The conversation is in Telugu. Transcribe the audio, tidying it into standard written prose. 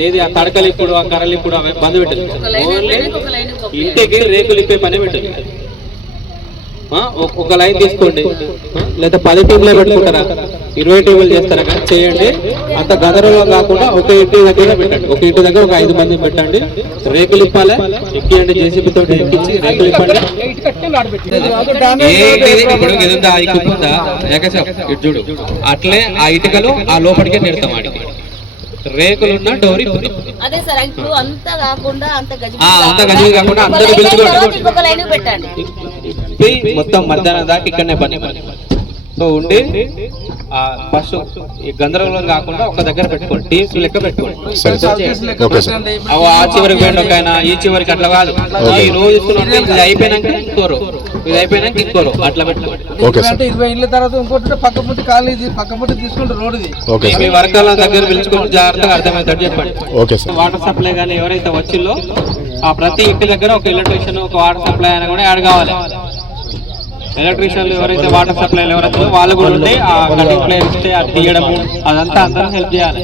అదేది ఆ తడకలు ఇప్పుడు ఆ కర్రలు ఇప్పుడు అవి బంద్ పెట్టదు. ఓన్లీ ఇంటికి రేకులు ఇప్పే పని పెట్టదు. ఒక లైన్ తీసుకోండి, లేదా 10 టీంలో పెట్టుకుంటారా, 20 టీంలు చేస్తారా, కానీ చేయండి. అంత గదరంలో కాకుండా ఒక ఇంటి దగ్గర పెట్టండి. ఒక ఇంటి దగ్గర ఒక 5 మందిని పెట్టండి. రేకులు ఇప్పాలి, ఎక్కియండి, జేసీబీ తోటి ఎక్కించి రేకులు ఇప్పండి. చూడు అట్లే ఆ ఇటుకలు ఆ లోపలికే నెడతాం. ఆడికి రేకులున్న డోర్ అదే సార్. ఇప్పుడు అంతా కాకుండా అంత గజిబిజి కాకుండా అందరూ మొత్తం మధ్యాహ్నం దాకా ఇక్కడనే పని. సో ఉండి ఫస్ట్ ఈ గందరగోళం కాకుండా ఒక దగ్గర పెట్టుకోండి, టీమ్స్ లెక్క పెట్టుకోండి. ఆ చివరికి పోయిన ఒక ఆయన ఈ చివరికి అట్లా కాదు. ఈ రోజు ఇస్తున్నా ఇది అయిపోయినాక ఇంకోరు, ఇది అయిపోయినాక ఇంకోరు, అట్లా పెట్టుకోండి. 20 ఇళ్ళ తర్వాత ఇంకోటి పక్క పుట్టి ఖాళీ పక్క పుట్టి తీసుకుంటే రోడ్డుది. మీ వర్గాల దగ్గర పిలుచుకొని జాగ్రత్తగా అర్థమవుతాడు చెప్పండి. వాటర్ సప్లై కానీ ఎవరైతే వచ్చిందో ఆ ప్రతి ఇంటి దగ్గర ఒక ఎలక్ట్రీషియన్, ఒక వాటర్ సప్లై అయినా కూడా యాడ్ కావాలి. ఎలక్ట్రీషియన్లు ఎవరైతే వాటర్ సప్లై ఎవరైతే వాళ్ళు కూడా ఉంటే ఆ కటింగ్ ప్లేయర్ ఇస్తే అది తీయడము అదంతా అందరూ హెల్ప్ చేయాలి.